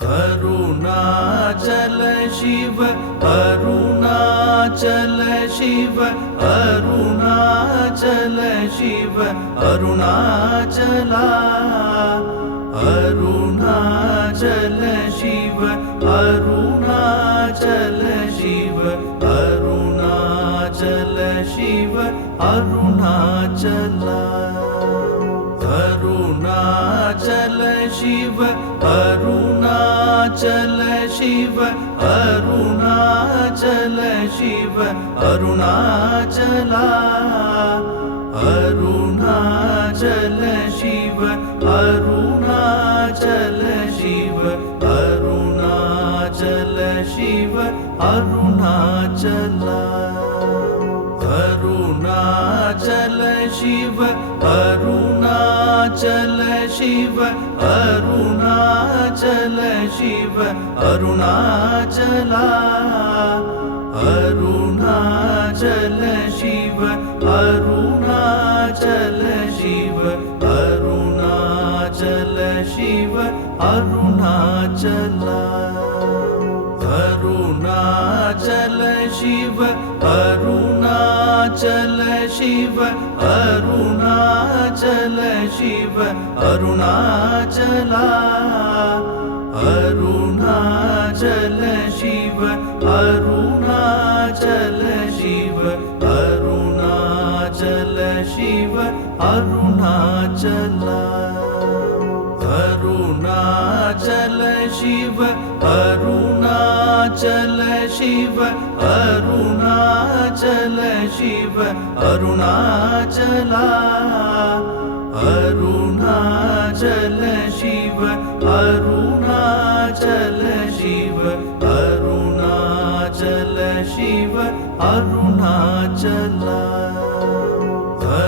Arunachal Shiva Arunachal Shiva Arunachal Shiva Arunachala Arunachal Shiva Arunachal Shiva Arunachal Shiva Arunachala Arunachal Shiva Arunachal Shiva Arunachal Shiva Arunachala Arunachal Shiva Arunachal Shiva Arunachal Shiva Arunachala Arunachal Shiva Arunachal Shiva Arunachal Shiva Arunachala Arunachal Shiva Arunachal Shiva Arunachal Shiva Arunachala Arunachal Shiva Arunachal Shiva Arunachal Shiva Arunachala Arunachal Shiva Arunachal Shiva Arunachal Shiva Arunachala Arunachal Shiva Arunachal Shiva Arunachal Shiva Arunachala Arunachal Shiva Arunachal Shiva Arunachal Shiva Arunachala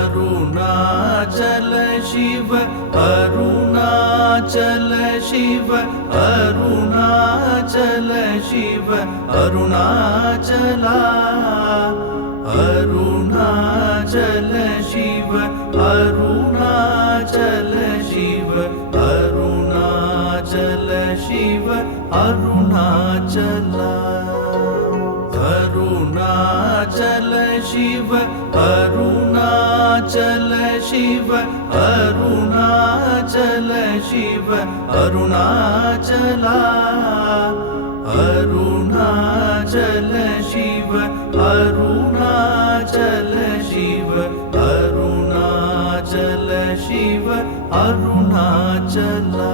Arunachal Shiva Arunachal Shiva Arunachal Shiva Arunachala Arunachal Shiva Arunachal Shiva Arunachal Shiva Arunachala Arunachal Shiva Arunachal Shiva Arunachal Shiva Arunachala Arunachal Shiva Arunachal Shiva Arunachal Shiva Arunachala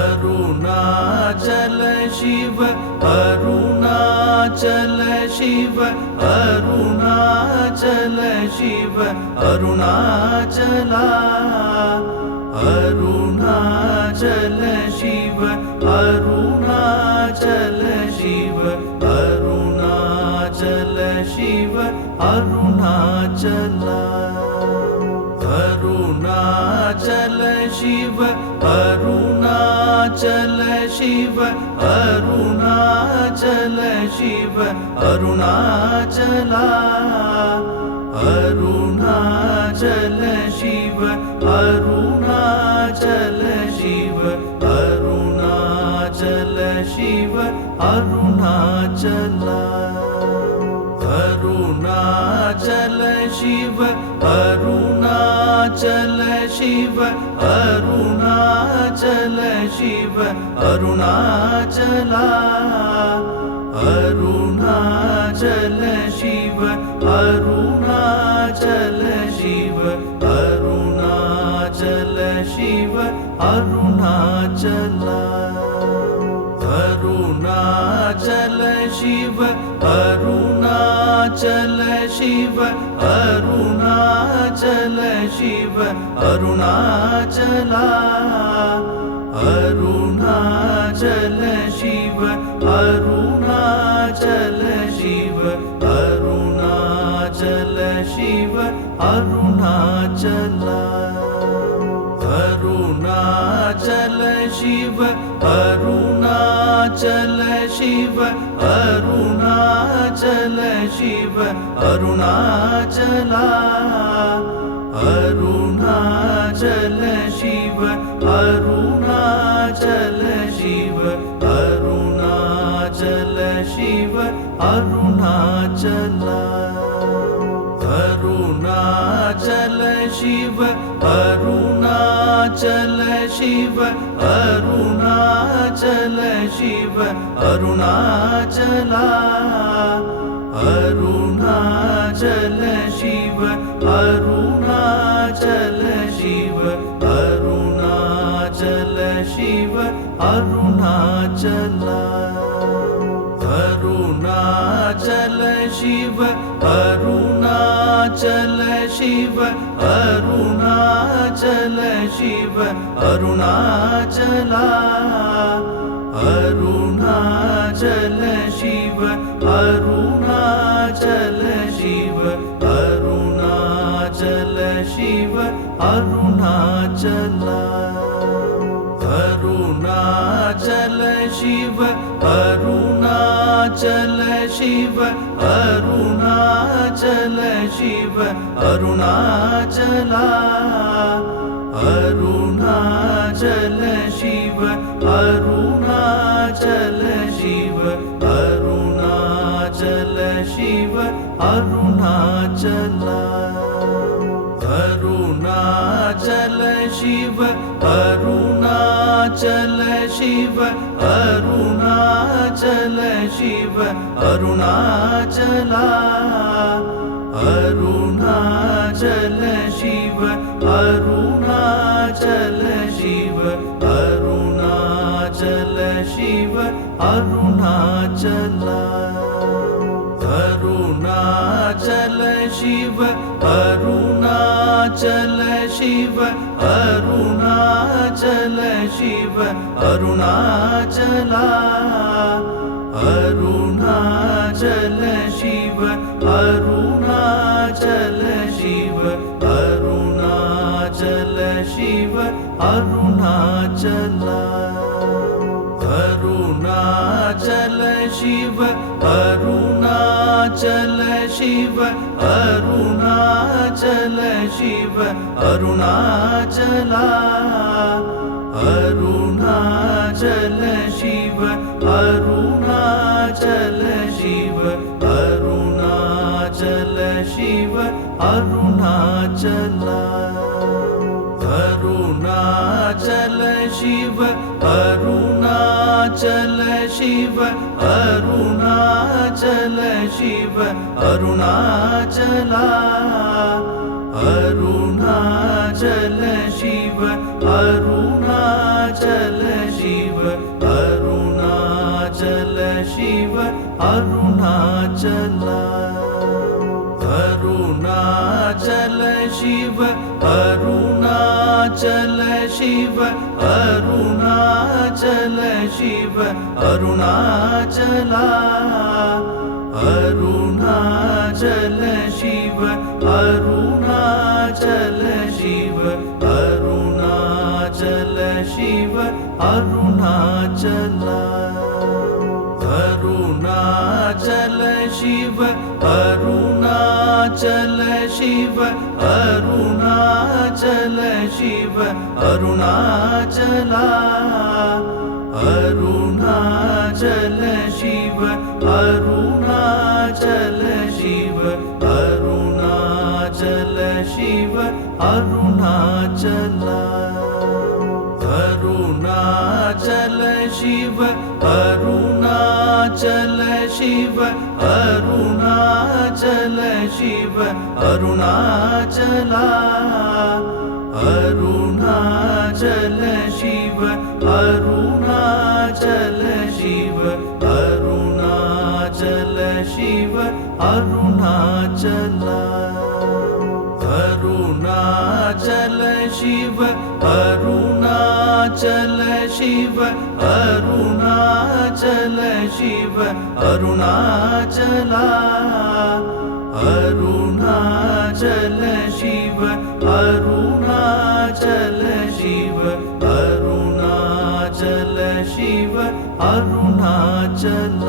Arunachal Shiva Arunachal Shiva Arunachal Shiva Arunachala Arunachal Shiva Arunachal Shiva Arunachal Shiva Arunachala Arunachal Shiva Arunachal Shiva Arunachal Shiva Arunachala Arunachal Shiva Arunachal Shiva Arunachal Shiva Arunachala Arunachal Shiva Arunachal Shiva Arunachal Shiva Arunachala Arunachal Shiva Arunachal Shiva Arunachal Shiva Arunachala Arunachal Shiva Arunachal Shiva Arunachal Shiva Arunachala Arunachal Shiva Arunachal Shiva Arunachal Shiva Arunachala Arunachal Shiva Arunachal Shiva Arunachal Shiva Arunachala Arunachal Shiva Arunachal Arunachal Arunachal Shiva Arunachal Shiva Arunachal Shiva Arunachala Arunachal Shiva Arunachal Shiva Arunachal Shiva Arunachal Arunachal Shiva Arunachal Shiva Arunachal Shiva Arunachala Arunachal Shiva Arunachal Shiva Arunachal Shiva Arunachal Arunachal Shiva Arunachal Shiva Arunachal Shiva Arunachala Arunachal Shiva Arunachal Shiva Arunachal Shiva Arunachal Arunachal Shiva Arunachal Shiva Arunachal Shiva Arunachala Arunachal Shiva Arunachal Shiva Arunachal Shiva Arunachal Arunachal Shiva Arunachal Shiva Arunachal Shiva Arunachala Arunachal Shiva Arunachal Shiva Arunachal Shiva Arunachal Arunachal Shiva Arunachal Shiva Arunachal Shiva Arunachala Arunachal Shiva Arunachal Shiva Arunachal Shiva Arunachal Arunachal Shiva Arunachal Shiva Arunachal Shiva Arunachala Arunachal Shiva Arunachal Shiva Arunachal Shiva Arunachal Arunachal Shiva Arunachal Shiva Arunachal Shiva Arunachala Arunachal Shiva Arunachal Shiva Arunachal Shiva Arunachal Arunachal Shiva Arunachal Shiva Arunachal Shiva Arunachala Arunachal Shiva Arunachal Shiva Arunachal Shiva Arunachal Arunachal Shiva Arunachal Shiva Arunachal Shiva Arunachala Arunachal Shiva Arunachal Shiva Arunachal Shiva Arunachal Arunachal Shiva Arunachal Shiva Arunachal Shiva Arunachala Arunachal Shiva Arunachal Shiva Arunachal Shiva Arunachal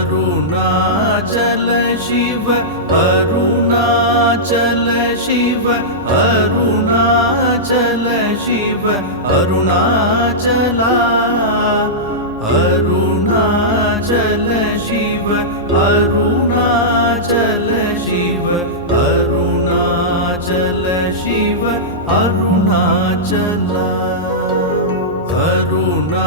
Arunachal Shiva Arunachal Shiva Arunachal Shiva Arunachala Arunachal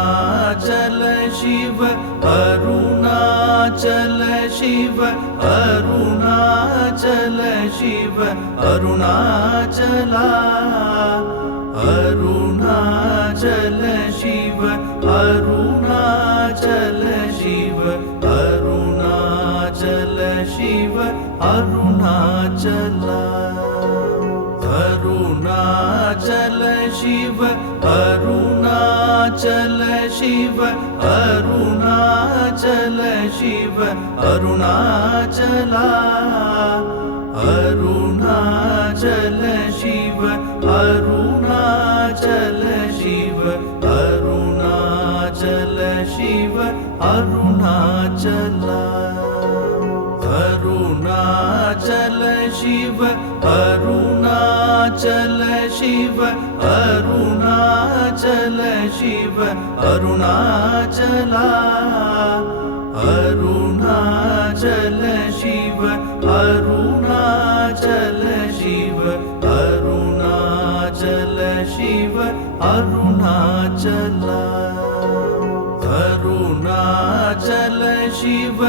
Arunachal Shiva Arunachal Shiva Arunachal Shiva Arunachala Arunachal Shiva Arunachal Shiva Arunachal Shiva Arunachala Arunachal Shiva Arunachal Shiva Arunachal Shiva Arunachala Arunachal Shiva Arunachal Shiva Arunachal Shiva Arunachala Arunachal Shiva Arunachal Shiva Arunachal Shiva Arunachala Arunachal Shiva Arunachal Shiva Arunachal Shiva Arunachala Arunachal Shiva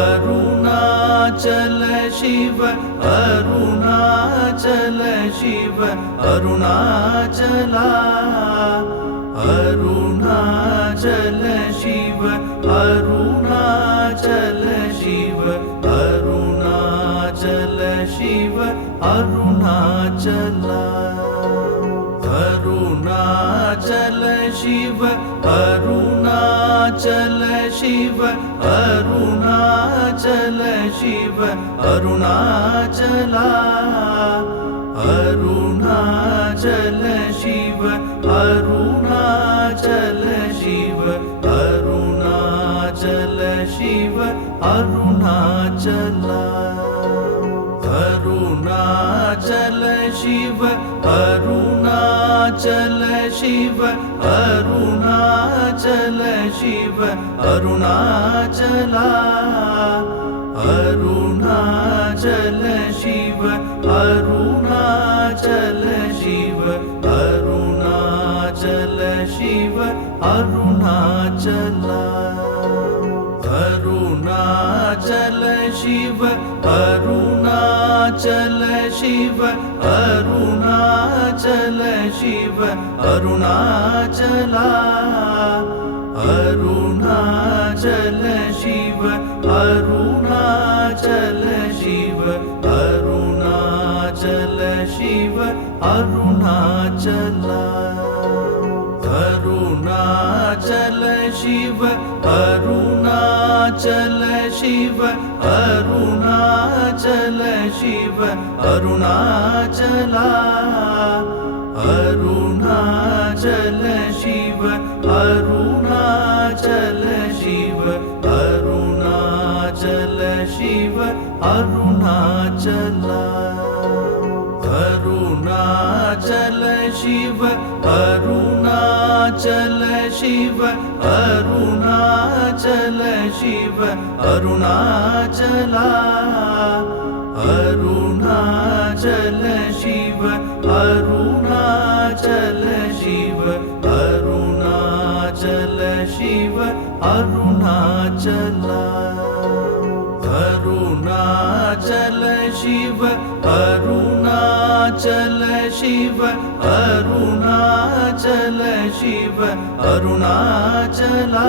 Arunachal Shiva Arunachal Shiva Arunachala Arunachal Shiva Arunachal Shiva Arunachal Shiva Arunachala Arunachal Shiva Arunachal Shiva Arunachal Shiva Arunachala Arunachal Shiva Arunachal Shiva Arunachal Shiva Arunachala Arunachal Shiva Arunachal Shiva Arunachal Shiva Arunachala Arunachal Shiva Arunachal Shiva Arunachal Shiva Arunachala Arunachal Shiva Arunachal Shiva Arunachal Shiva Arunachala Arunachal Shiva Arunachal Shiva Arunachal Shiva Arunachala Arunachal Shiva Arunachal Shiva Arunachal Shiva Arunachala Arunachal Shiva Arunachal Shiva Arunachal Shiva Arunachala Arunachal Shiva Arunachal Shiva Arunachal Shiva Arunachala Arunachal Shiva Arunachal Shiva Arunachal Shiva Arunachala Arunachal Shiva Arunachal Shiva Arunachal Shiva Arunachala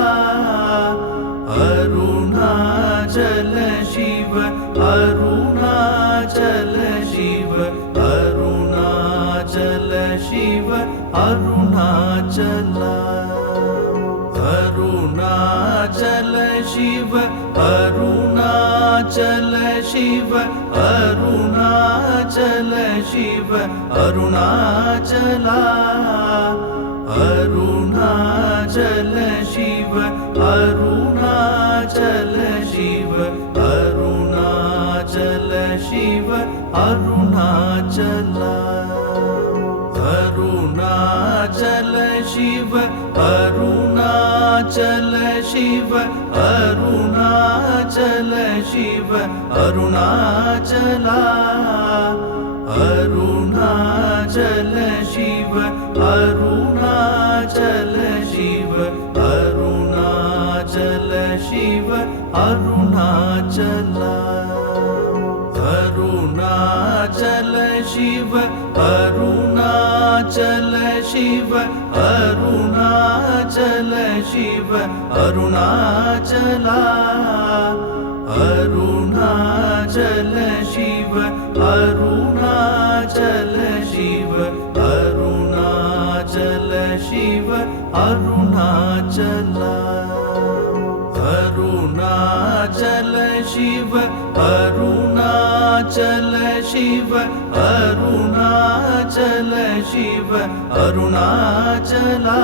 Arunachal Shiva Arunachal Shiva Arunachal Shiva Arunachala Arunachal Shiva Arunachal Shiva Arunachal Shiva Arunachala Arunachal Shiva Arunachal Shiva Arunachal Shiva Arunachala Arunachal Shiva Arunachal Shiva Arunachal Shiva Arunachala Arunachal Shiva Arunachal Shiva Arunachal Arunachal Shiva Arunachal Shiva Arunachal Shiva Arunachala Arunachal Shiva Arunachal Shiva Arunachal Shiva Arunachal Arunachal Shiva Arunachal Shiva Arunachal Shiva Arunachala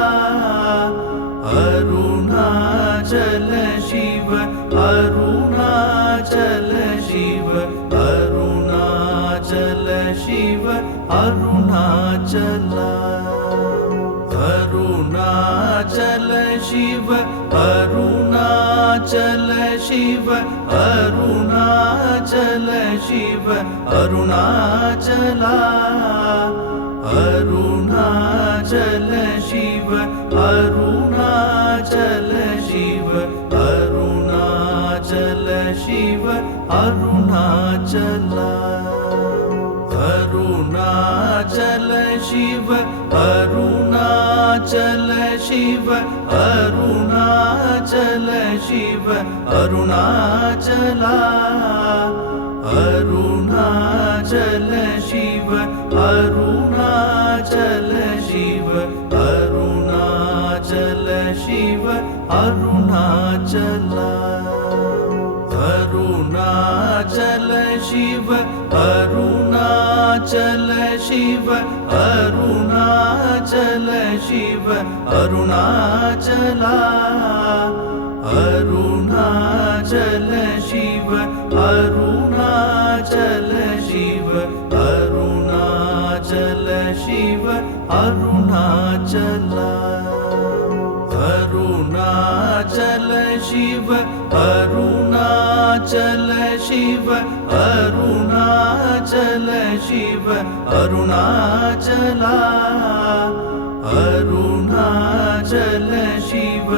Arunachal Shiva Arunachal Shiva Arunachal Shiva Arunachal Arunachal Shiva Arunachal Shiva Arunachal Shiva Arunachala Arunachal Shiva Arunachal Shiva Arunachal Shiva Arunachal Arunachal Shiva Arunachal Shiva Arunachal Shiva Arunachala Arunachal Shiva Arunachal Shiva Arunachal Shiva Arunachal Arunachal Shiva Arunachal Shiva Arunachal Shiva Arunachala Arunachal Shiva Arunachal Shiva Arunachal Shiva Arunachal Arunachal Shiva Arunachal Shiva Arunachal Shiva Arunachala Arunachal Shiva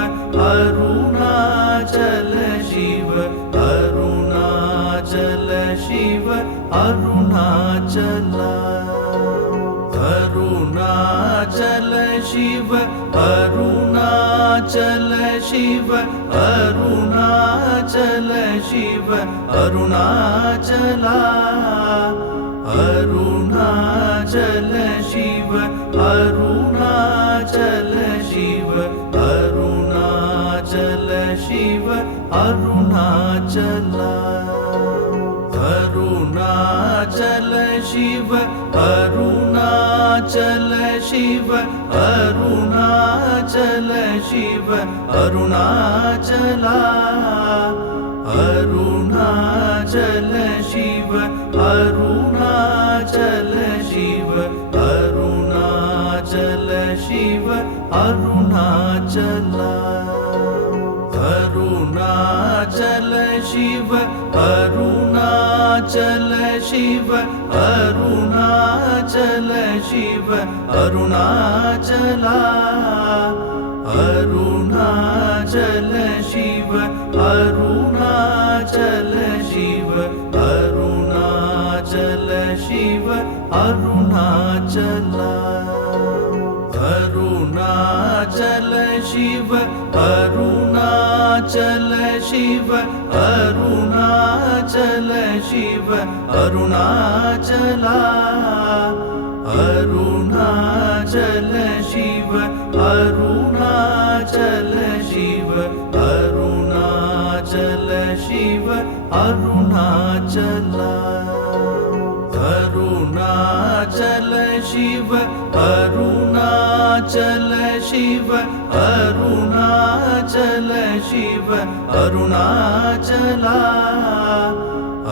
Arunachal Shiva Arunachal Shiva Arunachal Arunachal Shiva Arunachal Shiva Arunachal Shiva Arunachala Arunachal Shiva Arunachal Shiva Arunachal Shiva Arunachal Arunachal Shiva Arunachal Shiva Arunachal Shiva Arunachala Arunachal Shiva Arunachal Shiva Arunachal Shiva Arunachal Arunachal Shiva Arunachal Shiva Arunachal Shiva Arunachala Arunachal Shiva Arunachal Shiva Arunachal Shiva Arunachal Arunachal Shiva Arunachal Shiva Arunachal Shiva Arunachala Arunachal Shiva Arunachal Shiva Arunachal Shiva Arunachal Arunachal Shiva Arunachal Shiva Arunachal Shiva Arunachala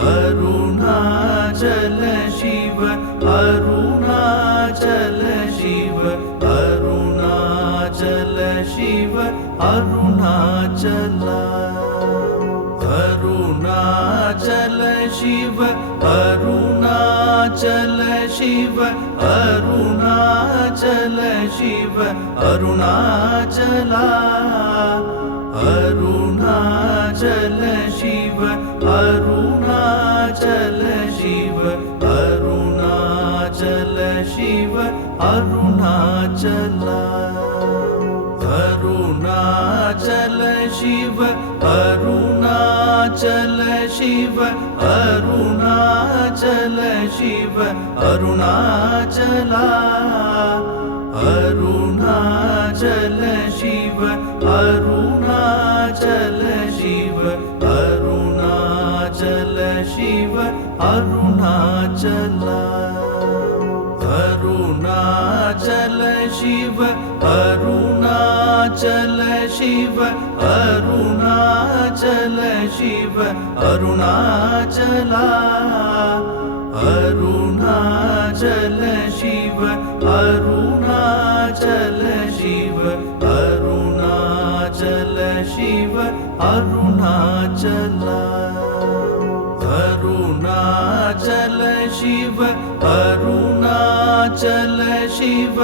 Arunachal Shiva Arunachal Shiva Arunachal Shiva Arunachal Arunachal Shiva Arunachal Shiva Arunachal Shiva Arunachala Arunachal Arunachal Arunachal Shiva Arunachal Shiva Arunachal Shiva Arunachala Arunachal Shiva Arunachal Shiva Arunachal Shiva Arunachal Arunachal Shiva Arunachal Shiva Arunachal Shiva Arunachala Arunachal Shiva Arunachal Shiva Arunachal Shiva Arunachal Arunachal Shiva Arunachal Shiva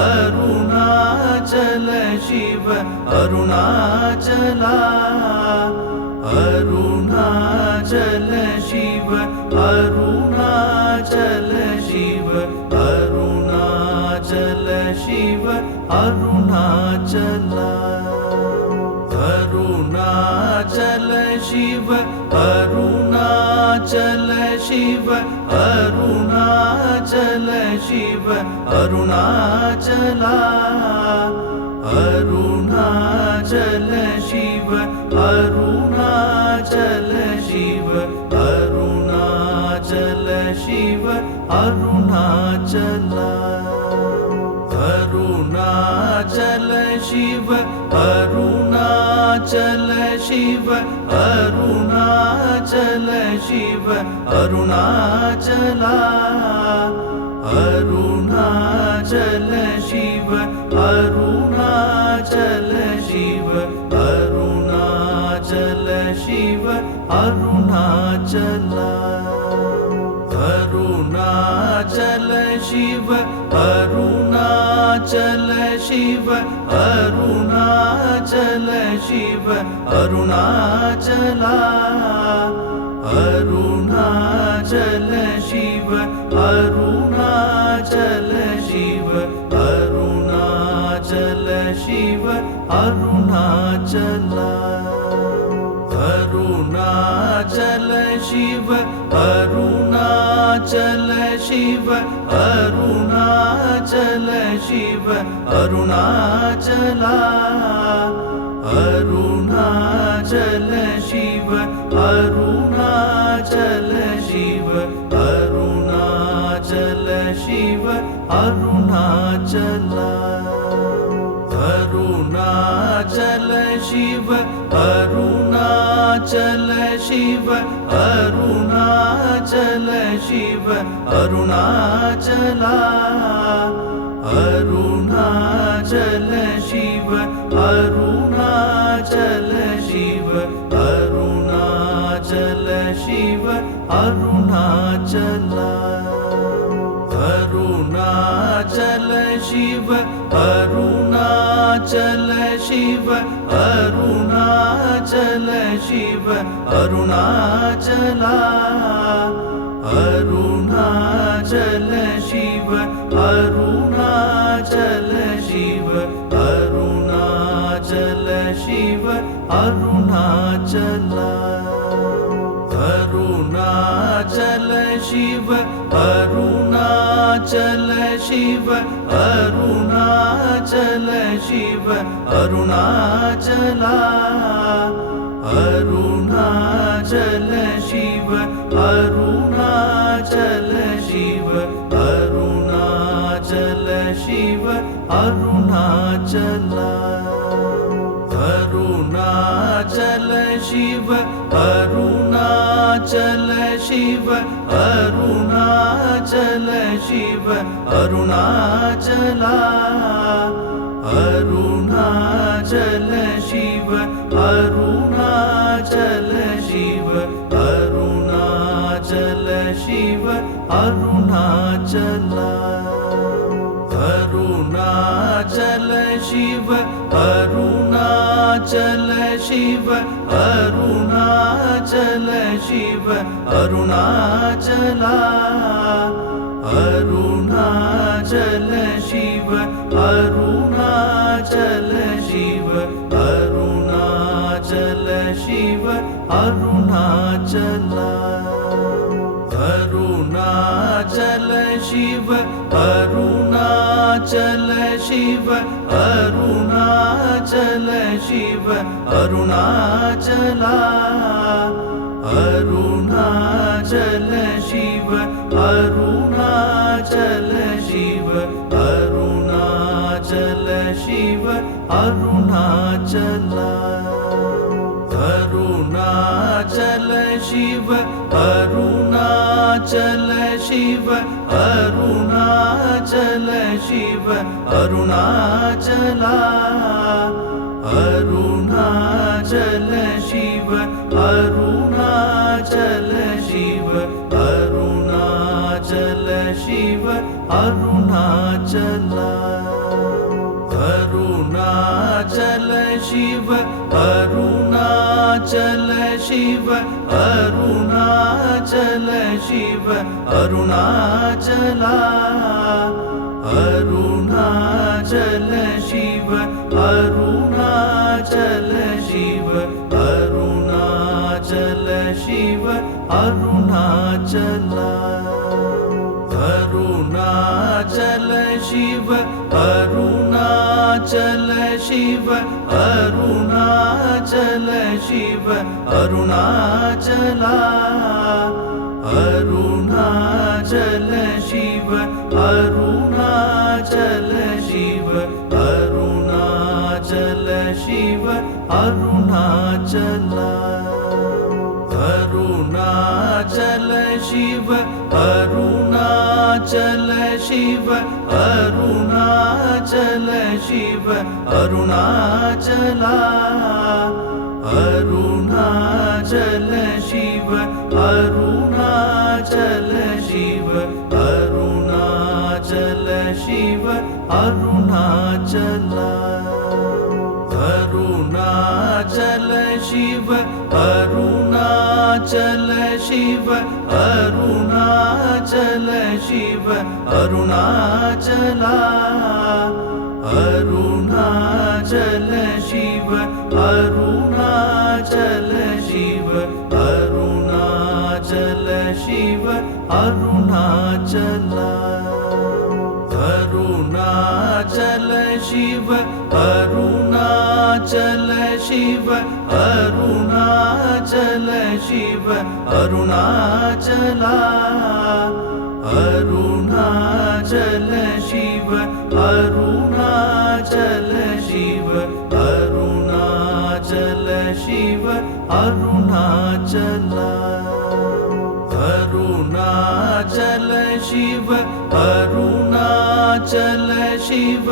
Arunachal Shiva Arunachala Arunachal Shiva Arunachal Shiva Arunachal Shiva Arunachal Arunachal Shiva Arunachal Shiva Arunachal Shiva Arunachala Arunachal Shiva Arunachal Shiva Arunachal Shiva Arunachal Arunachal Shiva Arunachal Shiva Arunachal Shiva Arunachala Arunachal Shiva Arunachal Shiva Arunachal Shiva Arunachal Arunachal Shiva Arunachal Shiva Arunachal Shiva Arunachala Arunachal Shiva Arunachal Shiva Arunachal Shiva Arunachal Arunachal Shiva Arunachal Shiva Arunachal Shiva Arunachala Arunachal Shiva Arunachal Shiva Arunachal Shiva Arunachal Arunachal Shiva Arunachal Shiva Arunachal Shiva Arunachala Arunachal Shiva Arunachal Shiva Arunachal Shiva Arunachal Arunachal Shiva Arunachal Shiva Arunachal Shiva Arunachala Arunachal Shiva Arunachal Shiva Arunachal Shiva Arunachal Arunachal Shiva Arunachal Shiva Arunachal Shiva Arunachala Arunachal Shiva Arunachal Shiva Arunachal Shiva Arunachal Arunachal Shiva Arunachal Shiva Arunachal Shiva Arunachala Arunachal Shiva Arunachal Shiva Arunachal Shiva Arunachal Arunachal Shiva Arunachal Shiva Arunachal Shiva Arunachala Arunachal Arunachal Arunachal Shiva Arunachal Shiva Arunachal Shiva Arunachala Arunachal Shiva Arunachal Shiva Arunachal Shiva Arunachal Arunachal Shiva Arunachal Shiva Arunachal Shiva Arunachala Arunachal Shiva Arunachal Shiva Arunachal Shiva Arunachal Arunachal Shiva Arunachal Shiva Arunachal Shiva Arunachala Arunachal Shiva Arunachal Shiva Arunachal Shiva Arunachal Arunachal Shiva Arunachal Shiva Arunachal Shiva Arunachala Arunachal Shiva Arunachal Shiva Arunachal Shiva Arunachal Arunachal Shiva Arunachal Shiva Arunachal Shiva Arunachala Arunachal Shiva Arunachal Shiva Arunachal Shiva Arunachal Arunachal Shiva Arunachal Shiva Arunachal Shiva Arunachala Arunachal Shiva Arunachal Shiva Arunachal Shiva Arunachal Arunachal Shiva Arunachal Shiva Arunachal Shiva Arunachala Arunachal Shiva Arunachal Shiva Arunachal Shiva Arunachal Arunachal Shiva Arunachal Shiva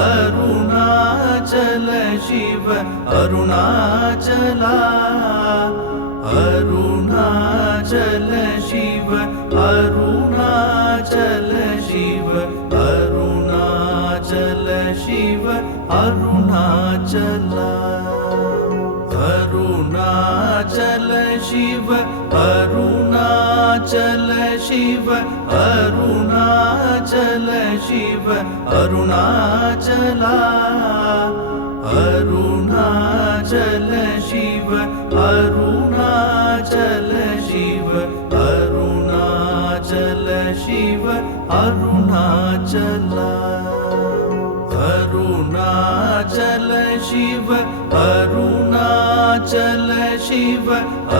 Arunachal Shiva Arunachala Arunachal Shiva Arunachal Shiva Arunachal Shiva Arunachal Arunachal Shiva Arunachal Shiva Arunachal Shiva Arunachala Arunachal Shiva Arunachal Shiva Arunachal Shiva Arunachal Arunachal Shiva Arunachal Shiva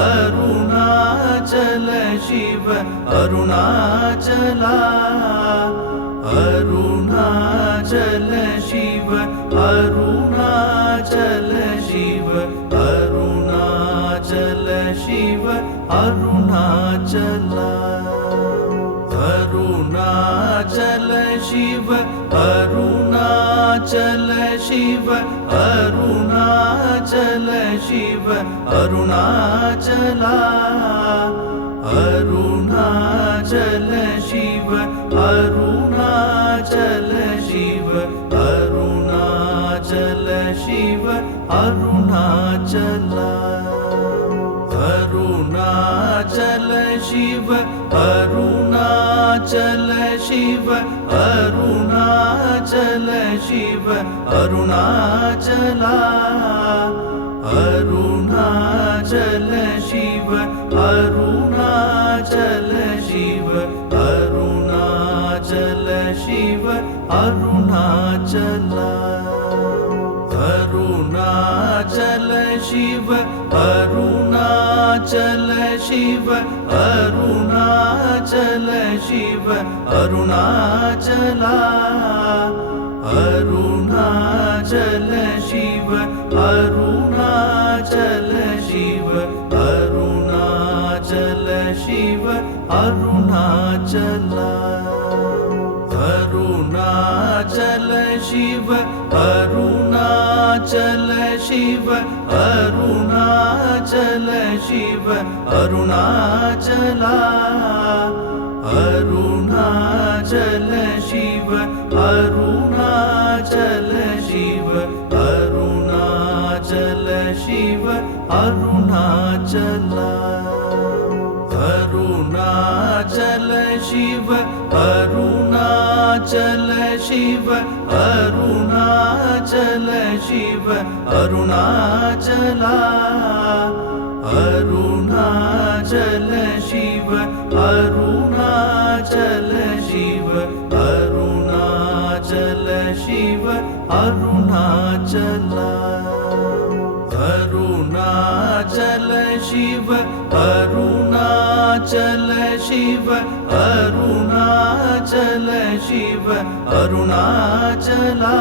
Arunachal Shiva Arunachala Arunachal Shiva Arunachal Shiva Arunachal Shiva Arunachal Arunachal Shiva Arunachal Shiva Arunachal Shiva Arunachala Arunachal Shiva Arunachal Shiva Arunachal Shiva Arunachal Arunachal Shiva Arunachal Shiva Arunachal Shiva Arunachala Arunachal Arunachal Shiva Arunachal Shiva Arunachal Shiva Arunachala Arunachal Shiva Arunachal Shiva Arunachal Shiva Arunachala Arunachal Shiva Arunachal Shiva Arunachal Shiva Arunachala Arunachal Shiva Arunachal Shiva Arunachal Shiva Arunachala Arunachal Shiva Arunachal Shiva Arunachal Shiva Arunachala Arunachal Shiva Arunachal Shiva Arunachal Shiva Arunachala Arunachal Shiva Arunachal Shiva Arunachal Shiva Arunachala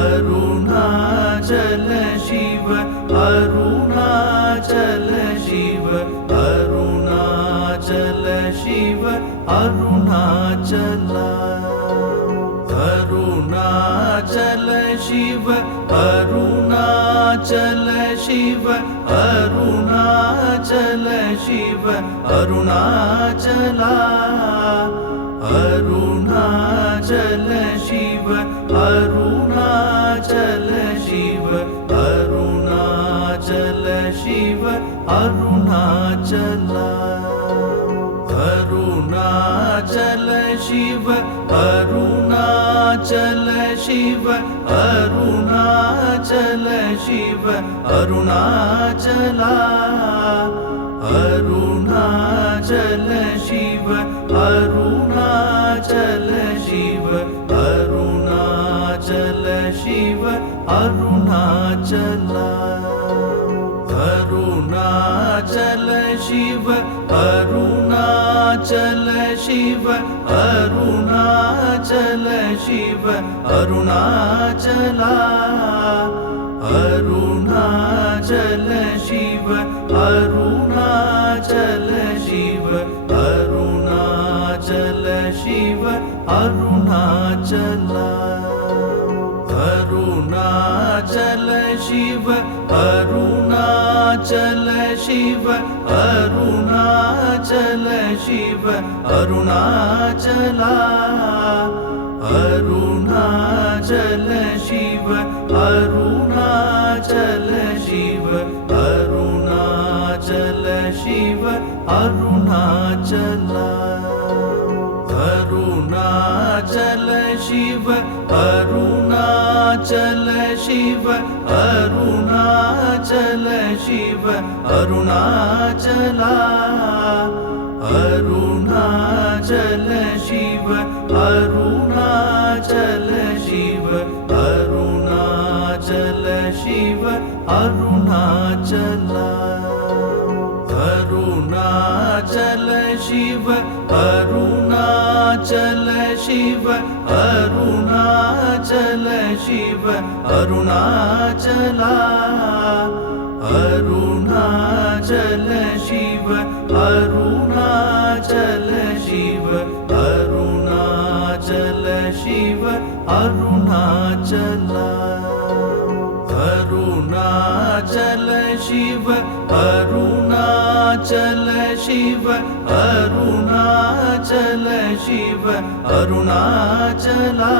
Arunachal Shiva Arunachal Shiva Arunachal Shiva Arunachala Arunachal Shiva Arunachal Shiva Arunachal Shiva Arunachala Arunachal Shiva Arunachal Shiva Arunachal Shiva Arunachala Arunachal Shiva Arunachal Shiva Arunachal Shiva Arunachala Arunachal Shiva Arunachal Shiva Arunachal Shiva Arunachala Arunachal Shiva Arunachal Shiva Arunachal Shiva Arunachala Arunachal Shiva Arunachal Shiva Arunachal Shiva Arunachala Arunachal Shiva Arunachal Shiva Arunachal Shiva Arunachala Arunachal Shiva Arunachal Shiva Arunachal Shiva Arunachala Arunachal Shiva Arunachal Shiva Arunachal Shiva Arunachala Arunachal Shiva Arunachal Shiva Arunachal Shiva Arunachala Arunachal Shiva Arunachal Shiva Arunachal Shiva Arunachala Arunachal Shiva Arunachal Shiva Arunachal Shiva Arunachala Arunachal Shiva Arunachal Shiva Arunachal Shiva Arunachala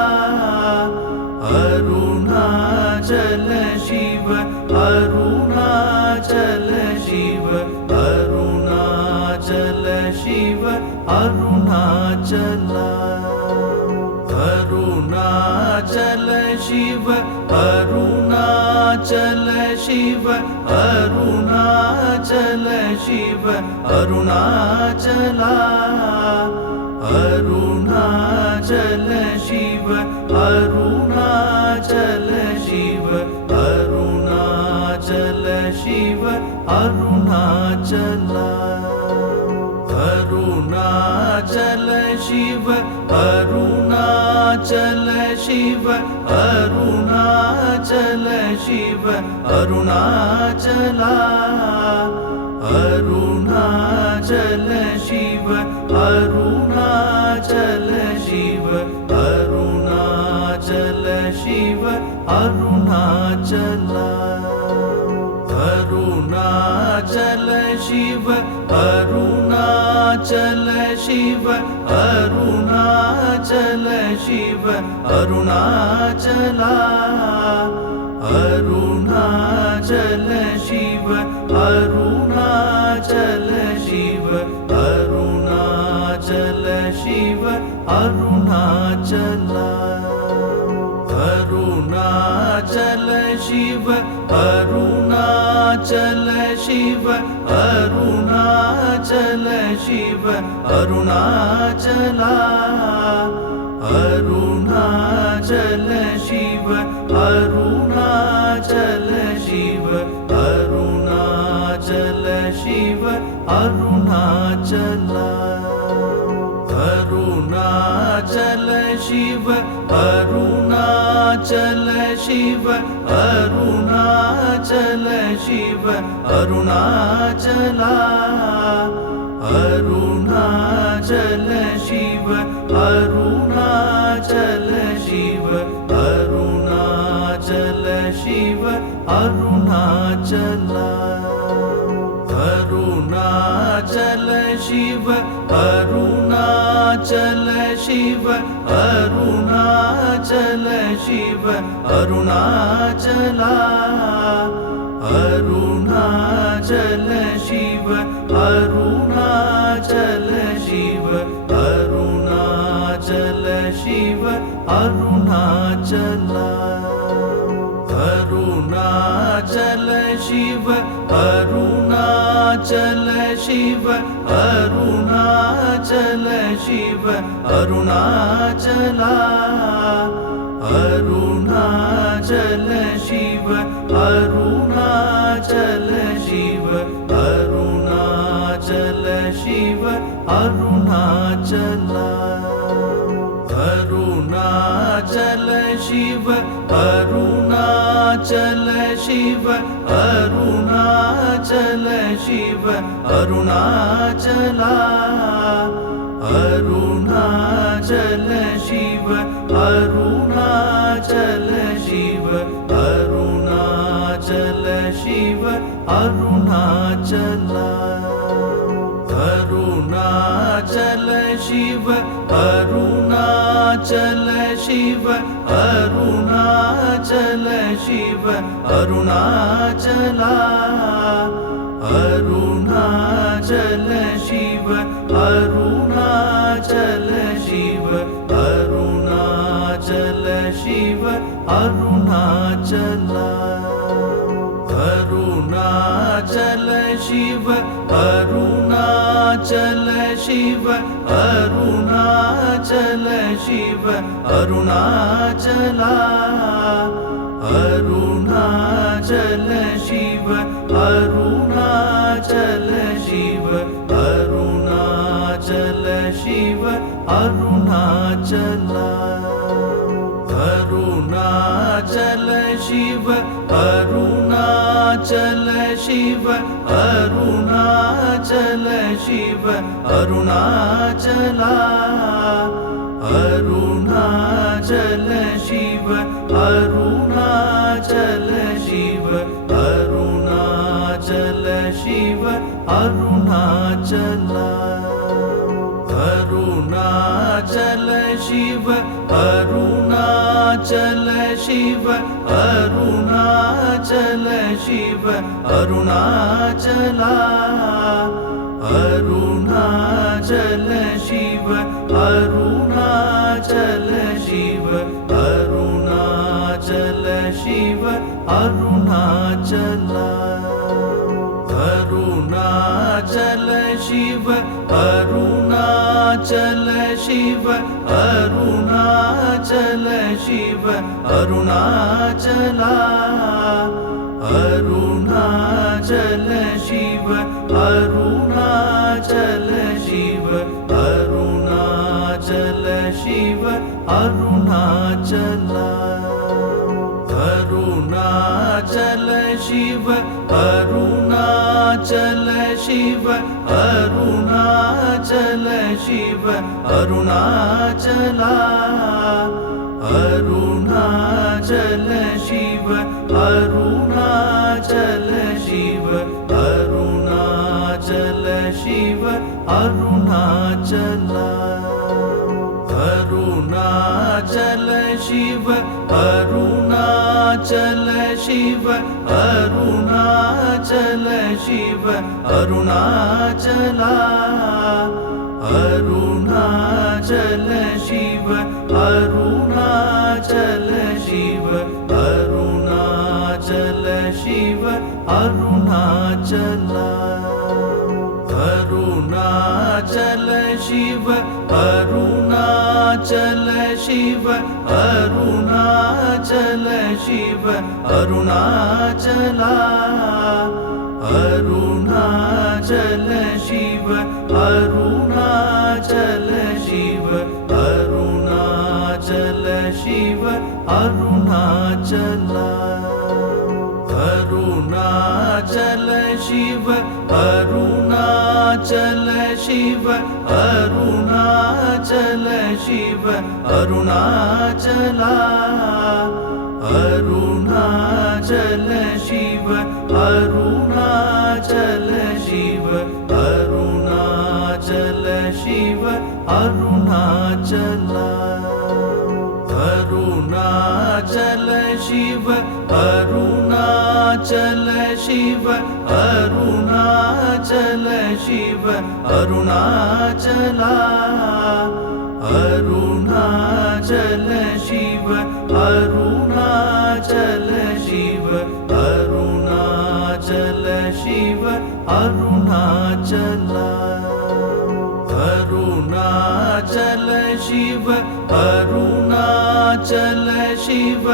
Arunachal Shiva Arunachal Shiva Arunachal Shiva Arunachala Arunachal Shiva Arunachal Shiva Arunachal Shiva Arunachala Arunachal Shiva Arunachal Shiva Arunachal Arunachal Arunachal Shiva Arunachal Shiva Arunachal Shiva Arunachala Arunachal Shiva Arunachal Shiva Arunachal Shiva Arunachal Arunachal Shiva Arunachal Shiva Arunachal Shiva Arunachala Arunachal Shiva Arunachal Shiva Arunachal Shiva Arunachal Arunachal Shiva Arunachal Shiva Arunachal Shiva Arunachala Arunachal Shiva Arunachal Shiva Arunachal Shiva Arunachal Arunachal Shiva Arunachal Shiva Arunachal Shiva Arunachala Arunachal Shiva Arunachal Shiva Arunachal Shiva Arunachal Arunachal Shiva Arunachal Shiva Arunachal Shiva Arunachala Arunachal Shiva Arunachal Shiva Arunachal Shiva Arunachal Arunachal Shiva Arunachal Shiva Arunachal Shiva Arunachala Arunachal Shiva Arunachal Shiva Arunachal Shiva Arunachal Arunachal Shiva Arunachal Shiva Arunachal Shiva Arunachala Arunachal Shiva Arunachal Shiva Arunachal Shiva Arunachal Arunachal Shiva Arunachal Shiva Arunachal Shiva Arunachala Arunachal Shiva Arunachal Shiva Arunachal Shiva Arunachal Arunachal Shiva Arunachal Shiva Arunachal Shiva Arunachala Arunachal Shiva Arunachal Shiva Arunachal Shiva Arunachal Arunachal Shiva Arunachal Shiva Arunachal Shiva Arunachala Arunachal Shiva Arunachal Shiva Arunachal Shiva Arunachal Arunachal Shiva Arunachal Shiva Arunachal Shiva Arunachala Arunachal Shiva Arunachal Shiva Arunachal Shiva Arunachal Arunachal Shiva Arunachal Shiva Arunachal Shiva Arunachala Arunachal Arunachal Arunachal Shiva Arunachal Shiva Arunachal Shiva Arunachala Arunachal Shiva Arunachal Shiva Arunachal Shiva Arunachal Arunachal Shiva Arunachal Shiva Arunachal Shiva Arunachala Arunachal Shiva Arunachal Shiva Arunachal Shiva Arunachal Arunachal Shiva Arunachal Shiva Arunachal Shiva Arunachala Arunachal Shiva Arunachal Shiva Arunachal Shiva Arunachal Arunachal Shiva Arunachal Shiva Arunachal Shiva Arunachala Arunachal Shiva Arunachal Shiva Arunachal Shiva Arunachal Arunachal Shiva Arunachal Shiva Arunachal Shiva Arunachala Arunachal Shiva Arunachal Shiva Arunachal Shiva Arunachal Arunachal Shiva Arunachal Shiva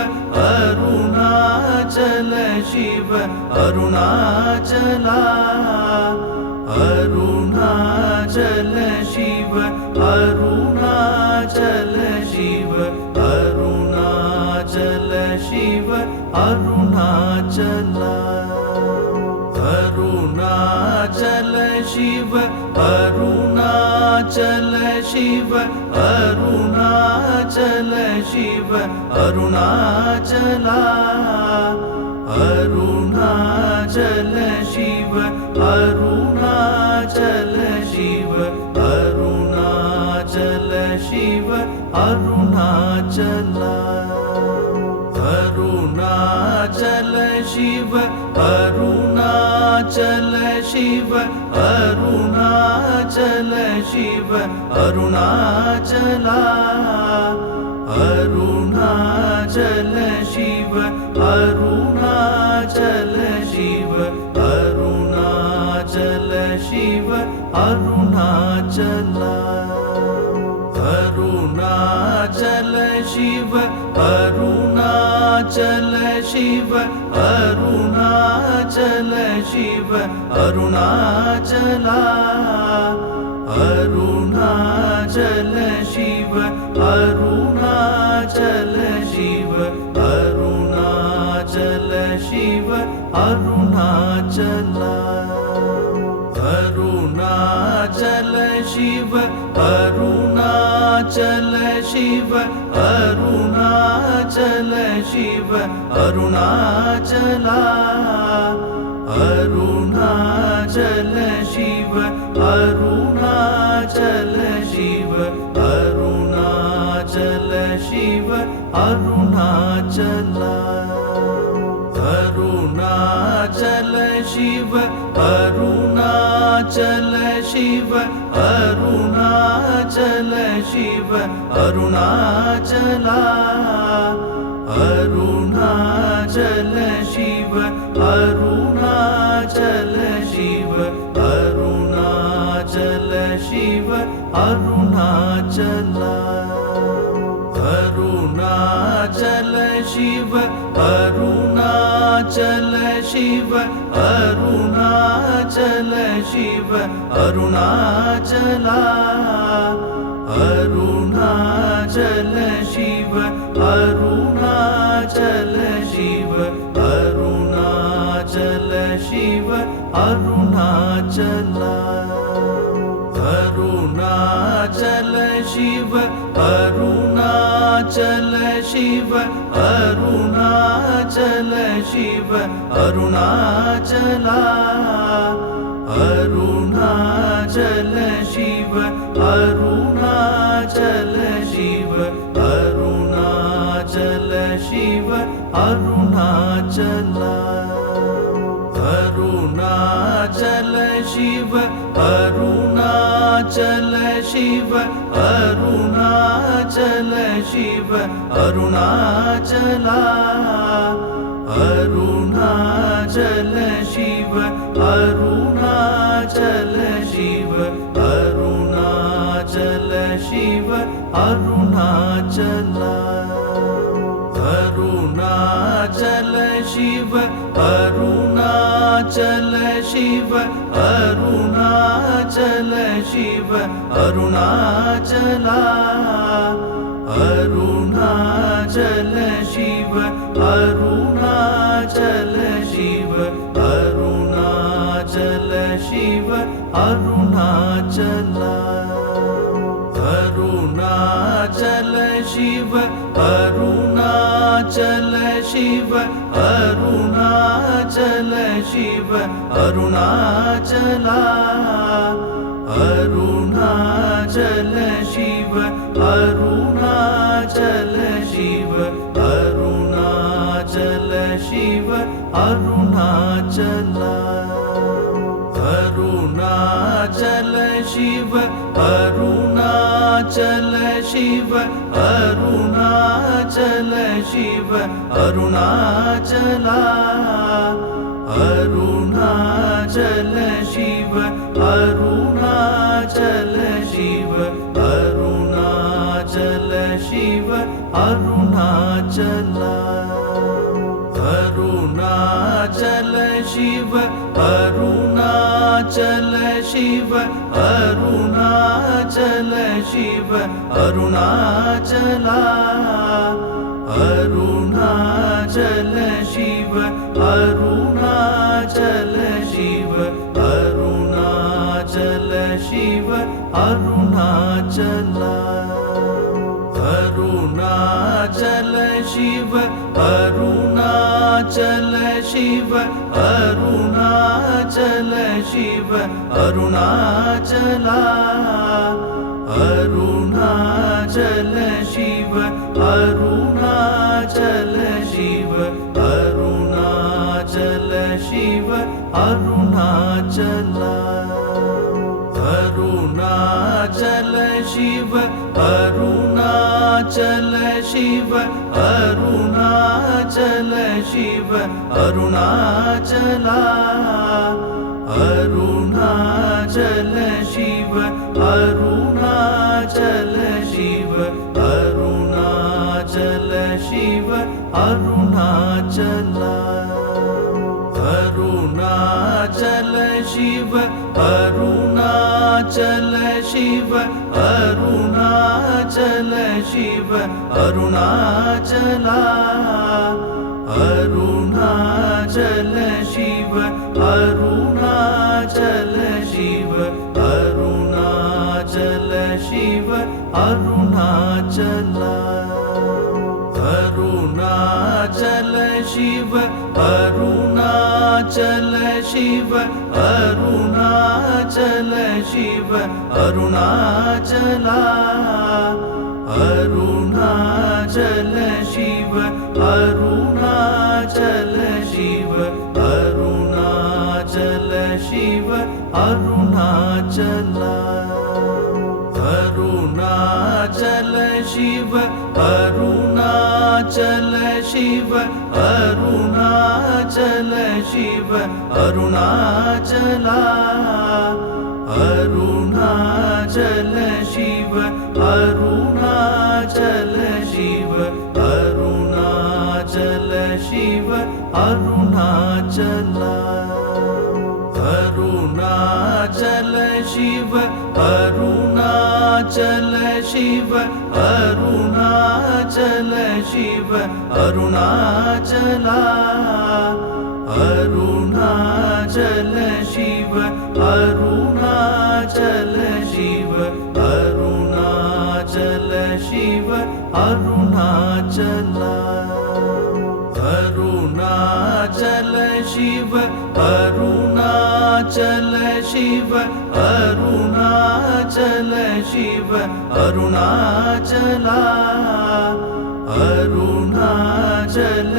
Arunachal Shiva Arunachala Arunachal Shiva Arunachal Shiva Arunachal Shiva Arunachal Arunachal Shiva Arunachal Shiva Arunachal Shiva Arunachala Arunachal Shiva Arunachal Shiva Arunachal Shiva Arunachal Arunachal Shiva Arunachal Shiva Arunachal Shiva Arunachala Arunachal Shiva Arunachal Shiva Arunachal Shiva Arunachal Arunachal Shiva Arunachal Shiva Arunachal Shiva Arunachala Arunachal Shiva Arunachal Shiva Arunachal Shiva Arunachal Arunachal Shiva Arunachal Shiva Arunachal Shiva Arunachala Arunachal Shiva Arunachal Shiva Arunachal Shiva Arunachal Arunachal Shiva Arunachal Shiva Arunachal Shiva Arunachala Arunachal Shiva Arunachal Shiva Arunachal Shiva Arunachal Arunachal Shiva Arunachal Shiva Arunachal Shiva Arunachala Arunachal Shiva Arunachal Arunachal Shiva Arunachal Shiva Arunachal Shiva Arunachala Arunachal Shiva Arunachal Shiva Arunachal Shiva Arunachal Arunachal Shiva Arunachal Shiva Arunachal Shiva Arunachala Arunachal Shiva Arunachal Shiva Arunachal Shiva Arunachal Arunachal Shiva Arunachal Shiva Arunachal Shiva Arunachala Arunachal Shiva Arunachal Shiva Arunachal Shiva Arunachal Arunachal Shiva Arunachal Shiva Arunachal Shiva Arunachala Arunachal Shiva Arunachal Shiva Arunachal Shiva Arunachal Arunachal Shiva Arunachal Shiva Arunachal Shiva Arunachala Arunachal Shiva Arunachal Shiva Arunachal Shiva Arunachal Arunachal Shiva Arunachal Shiva Arunachal Shiva Arunachala Arunachal Shiva Arunachal Shiva Arunachal Shiva Arunachal Arunachal Shiva Arunachal Shiva Arunachal Shiva Arunachala Arunachal Shiva Arunachal Shiva Arunachal Shiva Arunachal Arunachal Shiva Arunachal Shiva Arunachal Shiva Arunachala Arunachal Shiva Arunachal Shiva Arunachal Shiva Arunachal Arunachal Shiva Arunachal Shiva Arunachal Shiva Arunachala Arunachal Shiva Arunachal Shiva Arunachal Shiva Arunachal Arunachal Shiva Arunachal Shiva Arunachal Shiva Arunachala Arunachal Shiva Arunachal Shiva Arunachal Shiva Arunachal Arunachal Shiva Arunachal Shiva Arunachal Shiva Arunachala Arunachal Shiva Arunachal Shiva Arunachal Shiva Arunachal Arunachal Shiva Arunachal Shiva Arunachal Shiva Arunachala Arunachal Arunachal Shiva Arunachal Shiva Arunachal Shiva Arunachal Arunachal Shiva Arunachal Shiva Arunachal Shiva Arunachala Arunachal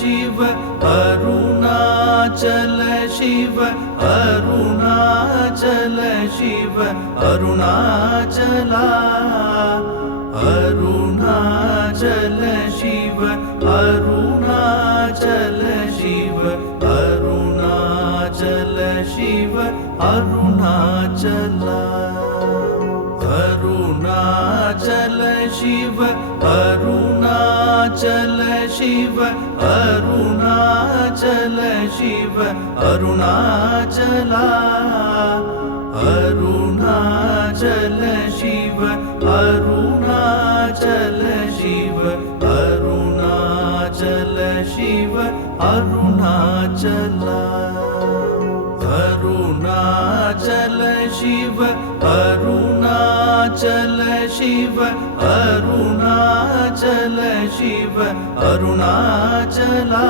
Shiva Arunachal Shiva Arunachal Shiva Arunachala Arunachal Shiva Arunachal Shiva Arunachal Shiva Arunachala Arunachal Shiva Arunachal Shiva Arunachal Shiva Arunachala Arunachal Shiva Arunachal Shiva Arunachal Shiva Arunachala Arunachal Shiva Arunachal Shiva Arunachal Shiva Arunachala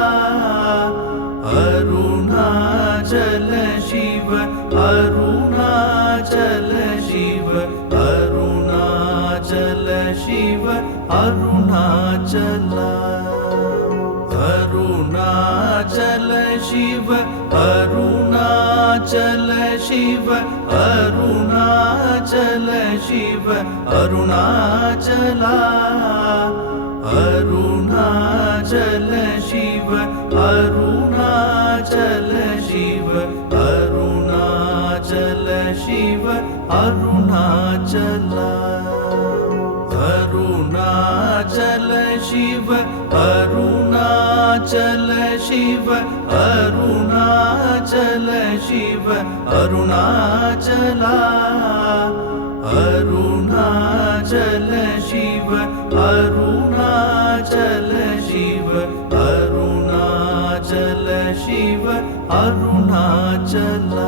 Arunachal Shiva Arunachal Shiva Arunachal Shiva Arunachala Arunachal Shiva Arunachal Shiva Arunachal Shiva Arunachala Arunachal Shiva Arunachal Shiva Arunachal Shiva Arunachala Arunachal Shiva Arunachal Shiva Arunachal Shiva Arunachala Arunachal Shiva Arunachal Shiva Arunachal Shiva Arunachala Arunachal Shiva Arunachal Shiva Arunachal Shiva Arunachala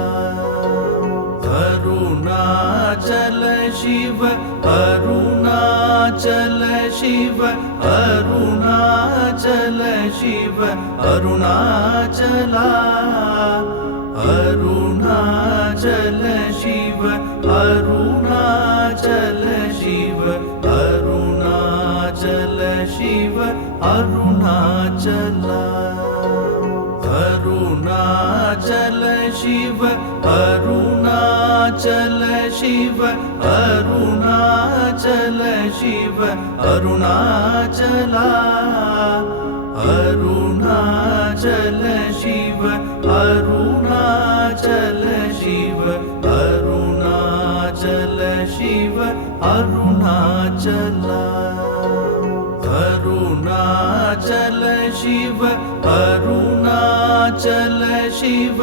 Arunachal Shiva Arunachal Shiva Arunachal Shiva Arunachala Arunachal Shiva Arunachal Shiva Arunachal Shiva Arunachala Arunachal Shiva Arunachal Shiva Arunachal Shiva Arunachala Arunachal Shiva Arunachal Shiva Arunachal Shiva Arunachala Arunachal Shiva Arunachal Shiva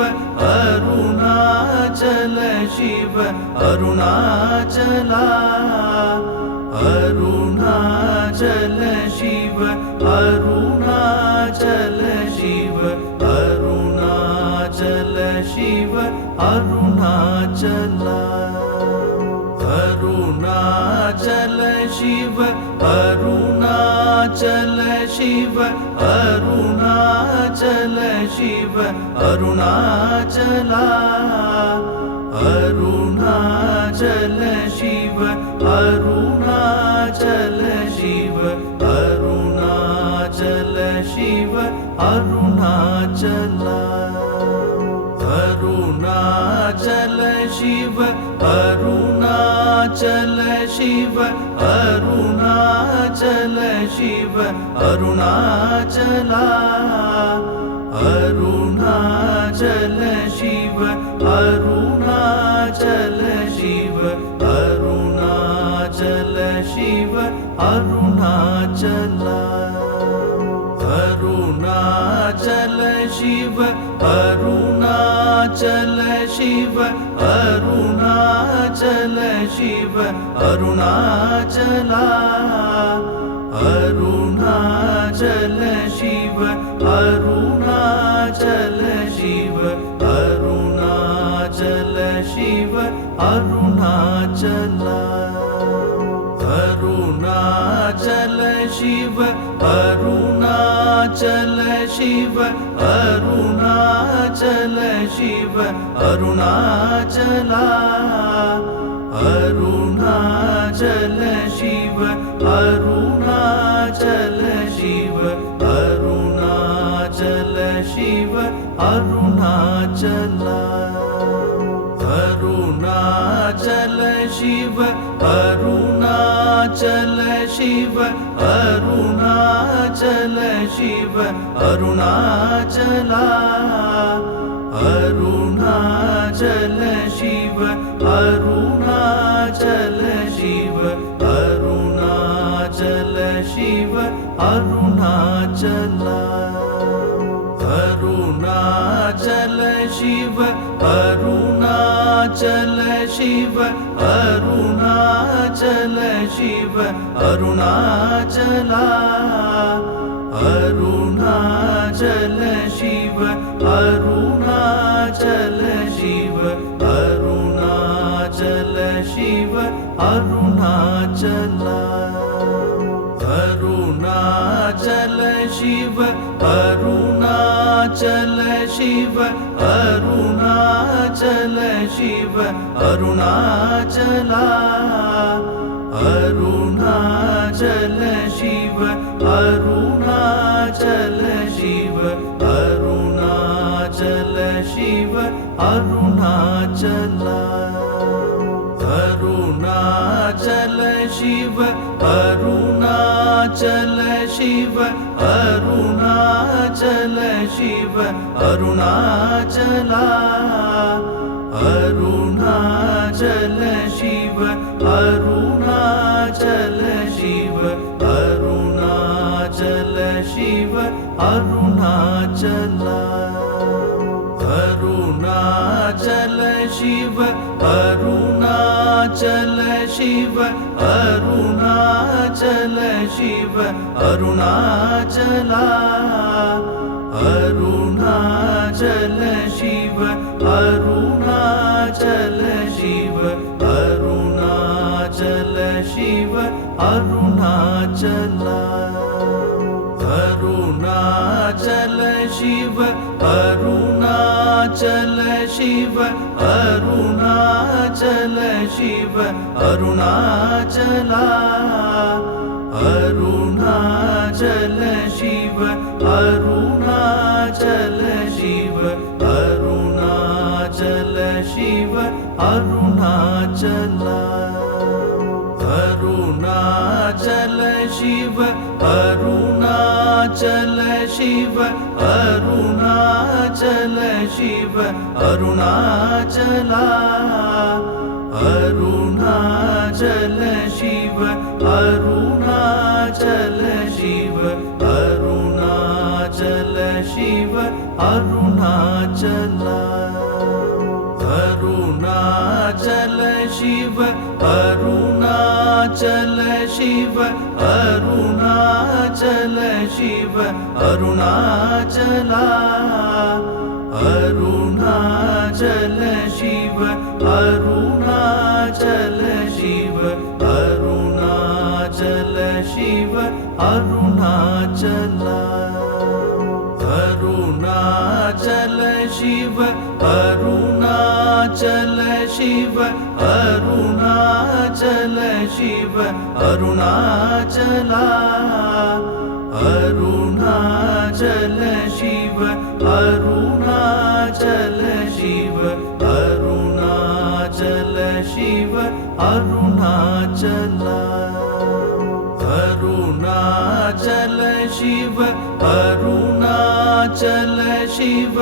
Arunachal Shiva Arunachala Arunachal Shiva Arunachal Shiva Arunachal Shiva Arunachala Arunachal Shiva Arunachal Shiva Arunachal Shiva Arunachala Arunachal Shiva Arunachal Shiva Arunachal Shiva Arunachala Arunachal Shiva Arunachal Shiva Arunachal Shiva Arunachala Arunachal Shiva Arunachal Shiva Arunachal Shiva Arunachala Arunachal Shiva Arunachal Shiva Arunachal Shiva Arunachala Arunachal Shiva Arunachal Shiva Arunachal Shiva Arunachala Arunachal Shiva Arunachal Shiva Arunachal Shiva Arunachala Arunachal Shiva Arunachal Shiva Arunachal Shiva Arunachala Arunachal Shiva Arunachal Shiva Arunachal Shiva Arunachala Arunachal Shiva Arunachal Shiva Arunachal Shiva Arunachala Arunachal Shiva Arunachal Shiva Arunachal Shiva Arunachala Arunachal Shiva Arunachal Shiva Arunachal Shiva Arunachala Arunachal Shiva Arunachal Shiva Arunachal Shiva Arunachala Arunachal Shiva Arunachal Shiva Arunachal Shiva Arunachala Arunachal Shiva Arunachal Shiva Arunachal Shiva Arunachala Arunachal Shiva Arunachal Shiva Arunachal Shiva Arunachala Arunachal Shiva Arunachal Shiva Arunachal Shiva Arunachala Arunachal Shiva Arunachal Shiva Arunachal Shiva Arunachala Arunachal Shiva Arunachal Shiva Arunachal Shiva Arunachala Arunachal Shiva Arunachal Shiva Arunachal Shiva Arunachala Arunachal Shiva Arunachal Shiva Arunachal Shiva Arunachala Arunachal Shiva Arunachal Shiva Arunachal Shiva Arunachala Arunachal Shiva Arunachal Shiva Arunachal Shiva Arunachala Arunachal Shiva Arunachal Shiva Arunachal Shiva Arunachala Arunachal Shiva Arunachal Shiva Arunachal Shiva Arunachala Arunachal Shiva Arunachal Shiva Arunachal Shiva Arunachala Arunachal Shiva Arunachal Shiva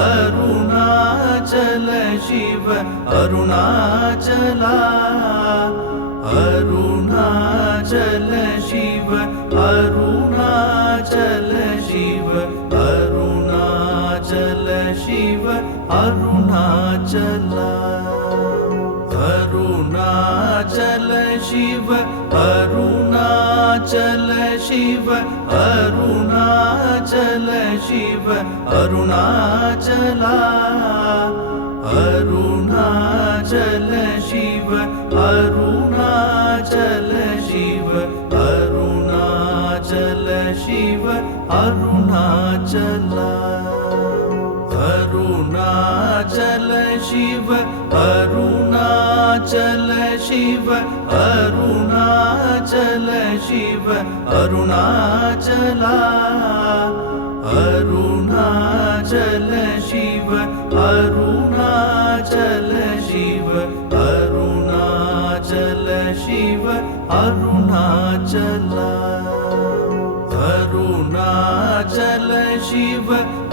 Arunachal Shiva Arunachala Arunachal Shiva Arunachal Shiva Arunachal Shiva Arunachala Arunachal Shiva Arunachal Shiva Arunachal Shiva Arunachala Arunachal Shiva Arunachal Shiva Arunachal Shiva Arunachala Arunachal Shiva Arunachal Shiva Arunachal Shiva Arunachala Arunachal Shiva Arunachal Shiva Arunachal Shiva Arunachala Arunachal Shiva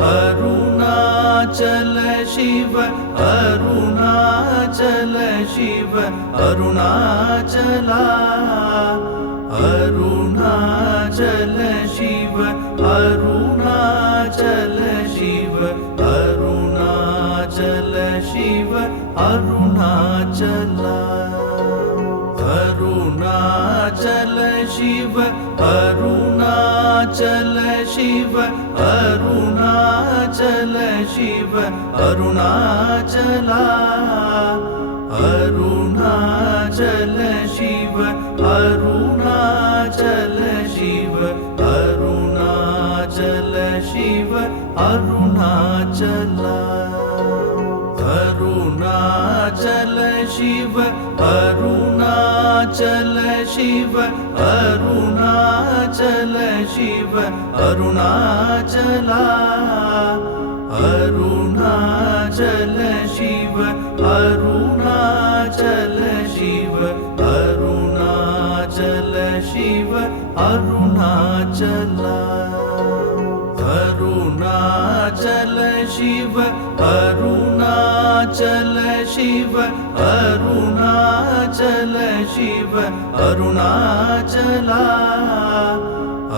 Arunachal Shiva Arunachal Shiva Arunachala Arunachal Shiva Arunachal Shiva Arunachal Shiva Arunachala Arunachal Shiva Arunachal Shiva Arunachal Shiva Arunachala Arunachal Shiva Arunachal Shiva Arunachal Shiva Arunachala Arunachal Shiva Arunachal Shiva Arunachal Shiva Arunachala Arunachal Shiva Arunachal Shiva Arunachal Shiva Arunachala Arunachal Shiva Arunachal Shiva Arunachal Shiva Arunachala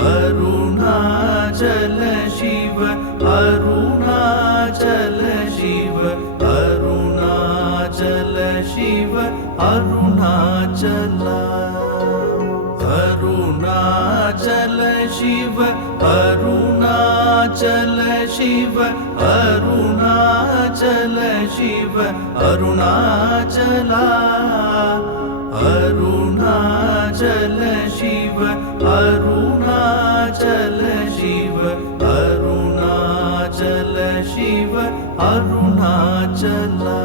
Arunachal Shiva Arunachal Shiva Arunachal Shiva Arunachala Arunachal Shiva Arunachal Shiva Arunachal Shiva Arunachala Arunachal Shiva Arunachal Shiva Arunachal Shiva Arunachala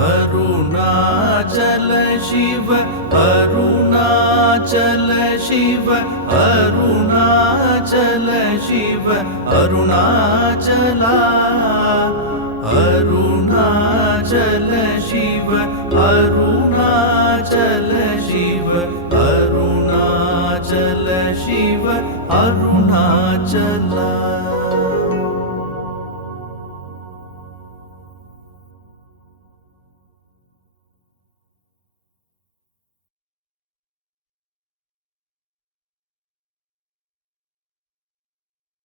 Arunachal Shiva Arunachal Shiva Arunachal Shiva Arunachala Arunachal Shiva Arunachal Shiva Arunachal Shiva Arunachala